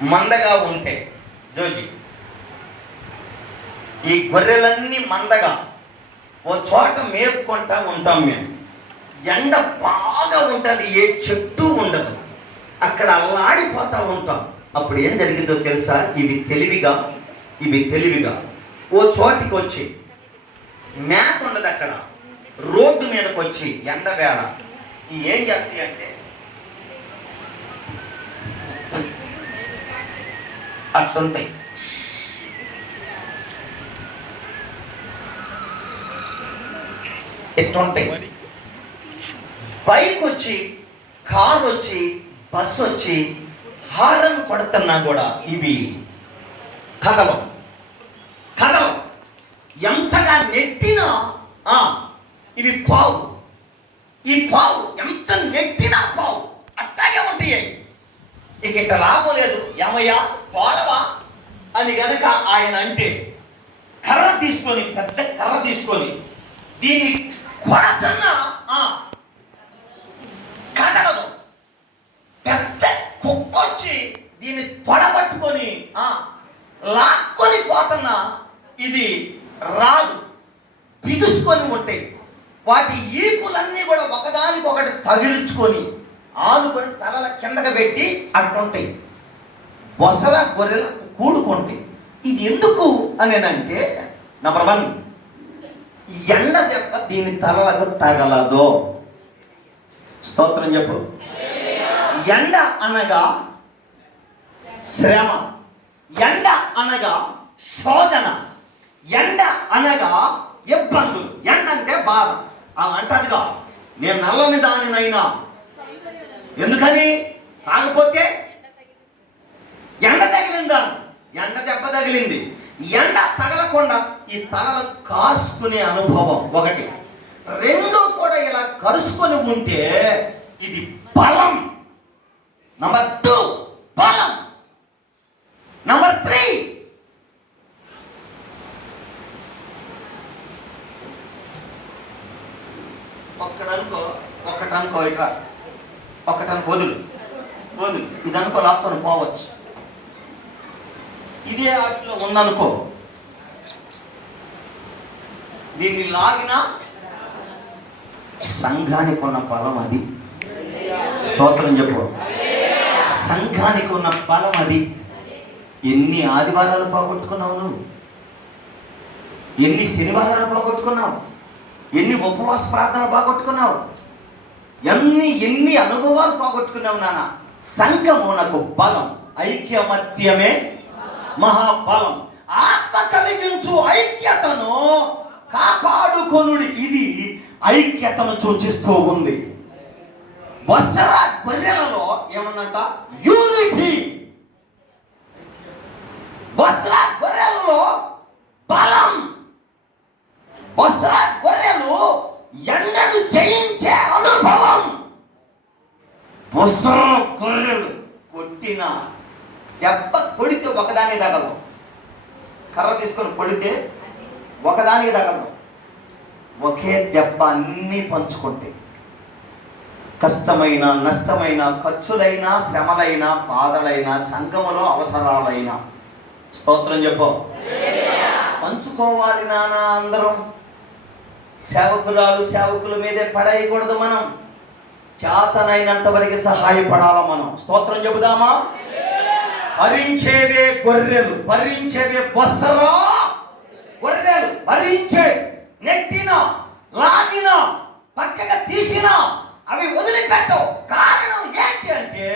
మందగా ఉంటే జోజి ఈ గొర్రెలన్నీ మందగా ఓ చోట మేపుకుంటా ఉంటాం మేము. ఎండ బాగా ఉంటుంది ఏ చెట్టు ఉండదు. అక్కడ అల్లాడిపోతూ ఉంటాం. అప్పుడు ఏం జరిగిందో తెలుసా? ఇవి తెలివిగా ఇవి తెలివిగా ఓ చోటికి వచ్చి మేత ఉండదు అక్కడ రోడ్డు మీదకి వచ్చి ఎండ వేళ ఏం చేస్తాయి అంటే అట్లుంటాయి ఎట్టుంటాయి? బైక్ వచ్చి కార్ వచ్చి బస్ వచ్చి హారన్ కొడుతున్నా కూడా ఇవి కథలు. కథలు. ఎంతగా నెట్టినా ఆ, ఇవి పావు. ఈ పావు ఎంత నెట్టినా పావు. అట్టాగే ఉంటాయి. ఇక ఇట్లా లాభం లేదు. ఏమయ్యా? పోలవా అని గనక ఆయన అంటే కర్ర తీసుకొని పెద్ద కర్ర తీసుకొని దీన్ని కొడకన్నా ఆ, కదలదు. పెద్ద కుక్కొచ్చి దీన్ని తొడబట్టుకొని ఆ, లాక్కొని పోతున్నా ఇది రాదు. బిగుసుకొని ఉంటాయి వాటి ఈపులన్నీ కూడా ఒకదానికొకటి తగిలించుకొని ఆనుకొని తలల కిందకి పెట్టి అట్టుంటాయి. బొసర గొర్రెలకు కూడుకుంటే ఇది ఎందుకు అనేనంటే నంబర్ వన్ ఎండ దెబ్బ దీని తలలకు తగలదు. స్తోత్రం చెప్పు. ఎండ అనగా శ్రమ ఎండ అనగా శోధన ఎండ అనగా ఇబ్బందులు ఎండ అంటే బాధ. ఆమె అంటదిగా నేను నల్లని దానినైనా. ఎందుకని? కాకపోతే తగిలిందా ఎండ దెబ్బ తగిలింది. ఎండ తగలకుండా ఈ తలలు కాసుకునే అనుభవం ఒకటి. రెండు కూడా ఇలా కరుసుకొని ఉంటే ఇది బలం. నంబర్ టూ బలం. నంబర్ త్రీ ఒక్కడనుకో ఒక్కటనుకో ఇట్లా. ఒక్కటను వదులు. వదులు. ఇది అనుకో లాక్కొని పోవచ్చు. ఇదే ఆటలో ఉందనుకో. దీన్ని లాగినా సంఘానికి ఉన్న బలం అది. స్తోత్రం చెప్పు. సంఘానికి ఉన్న బలం అది. ఎన్ని ఆదివారాలు పోగొట్టుకున్నావు నువ్వు? ఎన్ని శనివారాలు పోగొట్టుకున్నావు? ఎన్ని ఉపవాస ప్రార్థన పోగొట్టుకున్నావు? ఎన్ని ఎన్ని అనుభవాలు పోగొట్టుకున్నావు నాన్న? సంఘమునకు బలం ఐక్యమత్యమే మహాబలం ఆత్మ కలిగించు ఐక్యతను కాపాడుకొనుడి. ఇది ఐక్యతను సూచిస్తూ ఉంది. వస్త్ర గొర్రెలలో ఏమన్నంట? యూనిటీ వస్త్ర గొర్రెలలో బలం వస్త్ర గొర్రెలు ఎండను జయించే అనుభవం వస్త్ర గొర్రెలు కొట్టిన దెబ్బ కొడితే ఒకదానికి తగలదు కర్ర తీసుకొని కొడితే ఒకదానికి తగలదు ఒకే దెబ్బ అన్నీ పంచుకుంటాయి. కష్టమైన నష్టమైన ఖర్చులైన శ్రమలైన బాధలైన సంఘములో అవసరాలైన. స్తోత్రం చెప్పు. పంచుకోవాలి నాన్న అందరం. సేవకురాలు సేవకుల మీదే పడేయకూడదు మనం. చేతనైనంత వరకు సహాయపడాల మనం. స్తోత్రం చెబుదామా? భరించేవే గొర్రెలు భరించేవే బొస్సరా గొర్రెలు భరించే నెట్టిన లాగిన పక్కగా తీసిన అవి వదిలిపెట్టవు. కారణం ఏంటి అంటే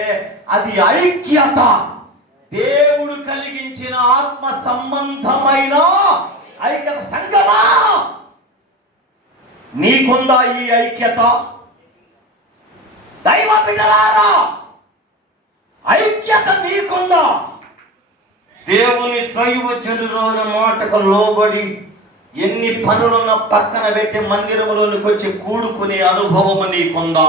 అది ఐక్యత. దేవుడు కలిగించిన ఆత్మ సంబంధమైన ఐక్యత సంగమా నీకుందా ఈ ఐక్యత? దైవ బిడ్డలారా ఐక్యత నీకుందా దేవుని దైవ జనురాల మాటకు లోబడి ఎన్ని పనులున్న పక్కన పెట్టి మందిరంలోనికి వచ్చి కూడుకునే అనుభవము నీకుందా?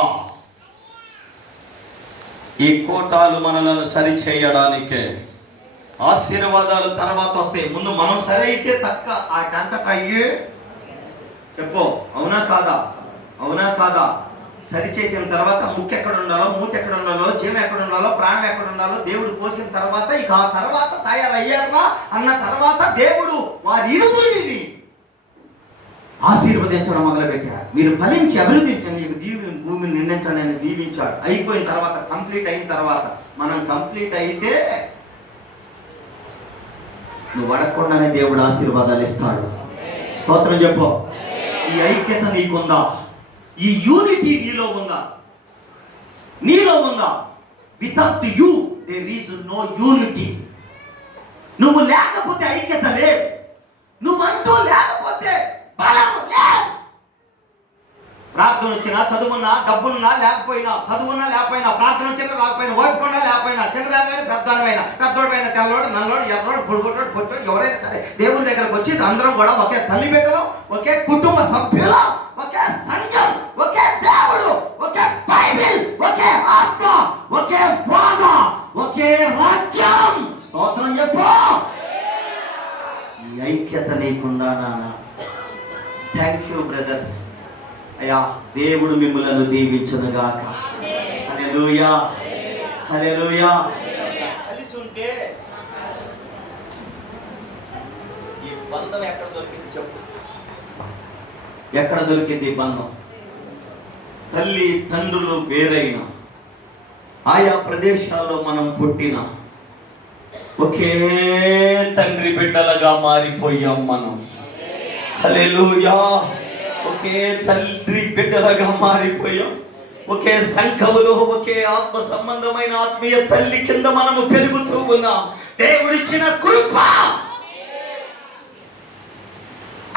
ఈ కోటాలు మనలను సరిచేయడానికే ఆశీర్వాదాలు తర్వాత వస్తాయి. ముందు మనం సరే అయితే తక్క వాటంతట అయ్యే చెప్పు అవునా కాదా? అవునా కాదా? సరి చేసిన తర్వాత ముక్కు ఎక్కడ ఉండాలో మూతి ఎక్కడ ఉండాలో జీవం ఎక్కడ ఉండాలో ప్రాణం ఎక్కడ ఉండాలో దేవుడు పోసిన తర్వాత ఇక ఆ తర్వాత తయారయ్యారా అన్న తర్వాత దేవుడు వారి ఇరువురిని ఆశీర్వదించడం మొదలుపెట్టారు. మీరు ఫలించి అభివృద్ధి చెంది దీవి భూమిని నిండించండి అని దీవించాడు. అయిపోయిన తర్వాత కంప్లీట్ అయిన తర్వాత మనం కంప్లీట్ అయితే నువ్వు అడగకుండానే దేవుడు ఆశీర్వాదాలు ఇస్తాడు. స్తోత్రం చెప్పు. ఈ ఐక్యత నీకుందా? ఈ యూనిటీ నీలో ఉందా నీలో ఉందా without you there is no unity నువ్వు లేకపోతే ఐక్యత లేదు. నువ్వంటూ లేకపోతే బలం లేదు. ప్రార్థన వచ్చినా చదువున్నా డబ్బున్నా లేకపోయినా చదువున్నా లేకపోయినా ప్రార్థన వచ్చినా రాకపోయినా ఓపికొండా లేకపోయినా చిన్నదానివైనా పెద్దవాడివైనా పెద్దోడివైనా తెల్లవాడు నల్లవాడు ఎర్రవాడు పొడిగొట్టడు పొట్టోడు ఎవరైనా సరే దేవుని దగ్గరకు వచ్చి అందరం కూడా ఒకే తల్లి బిడ్డలో ఒకే కుటుంబ సభ్యులు నీకుందా నాన్న థ్యాంక్ యూ బ్రదర్స్ అయ్యా దేవుడు మిమ్మలను దీవించునుగాక. హల్లెలూయా హల్లెలూయా కలిసి ఉంటే ఈ బంధం ఎక్కడ దొరికింది చెప్పు. ఎక్కడ దొరికింది ఈ బంధం? తల్లి తండ్రులు వేరైన ఆయా ప్రదేశాల్లో మనం పుట్టిన ఒకే తండ్రి బిడ్డలుగా మారిపోయాం మనం. హలెలుయా ఒకే తండ్రి బిడ్డలుగా మారిపోయాం. ఒకే సంఘములో ఒకే ఆత్మ సంబంధమైన ఆత్మీయ తల్లి కింద మనము పెరుగుతూ ఉన్నాం. దేవుడిచ్చిన కృప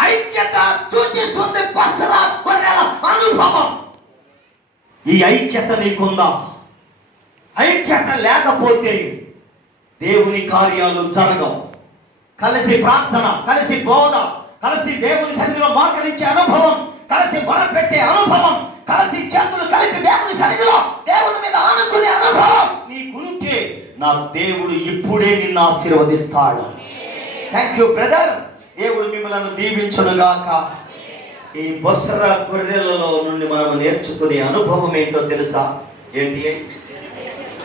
ఐక్యత సూచిస్తుంది బసరా గొర్రెల అనుభవం. ఈ ఐక్యత నీకుందా? ఐక్యత లేకపోతే దేవుని కార్యాలు జరగవు. కలిసి ప్రార్థన కలిసి బోధ కలిసి దేవుని సన్నిధిలో మోకరించే అనుభవం కలిసి మొరపెట్టే అనుభవం కలిసి చేతులు కలిపి దేవుని సన్నిధిలో దేవుని మీద ఆనుకునే అనుభవం నీకుంటే నా దేవుడు ఇప్పుడే నిన్ను ఆశీర్వదిస్తాడు. థ్యాంక్ యూ బ్రదర్ దేవుడు మిమ్మల్ని దీవించడుగాక ఈ బొస్సర గొర్రెలలో నుండి మనం నేర్చుకునే అనుభవం ఏంటో తెలుసా? ఏంటి?